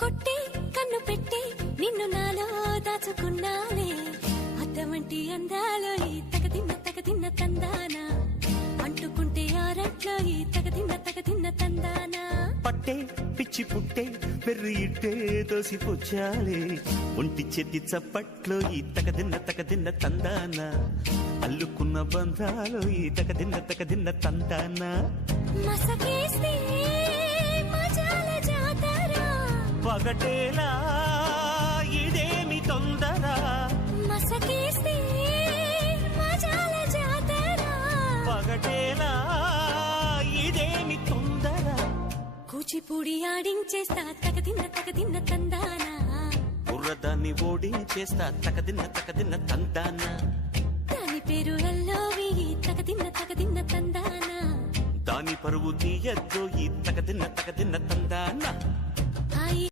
కొట్టి కన్ను పెట్టి నిన్ను నాలో దాచుకున్నాలే అద్దమంటి అందాలో ఈ తగదిన్న తందానా అంటుకుంటే ఆరట్లో ఈ తగదిన్న తందానా పట్టే పిచ్చి పుట్టే వెర్రి ఇట్టే దోసిపుచ్చాలే ఒంటి చేతి చప్పట్లో ఈ తగదిన్న తందానా అల్లుకున్న బంధాలు ఈ తగదిన్న తందానా మసకేస్తే మజాల జాతర పగటేలా ఇదేమి తొందర మసకేస్తే మజాల జాతర పగటేలా ఇదేమి తొందర కూచిపూడి ఆడించేస్తా తగదిన్న తందానా బుర్రదాన్ని ఓడించేస్తా తగదిన్న తందానా దాని పేరు ఎల్లోవి తగదిన్న తందానా దాని పరువు తీయద్దు ఈ తగదిన్న తందానా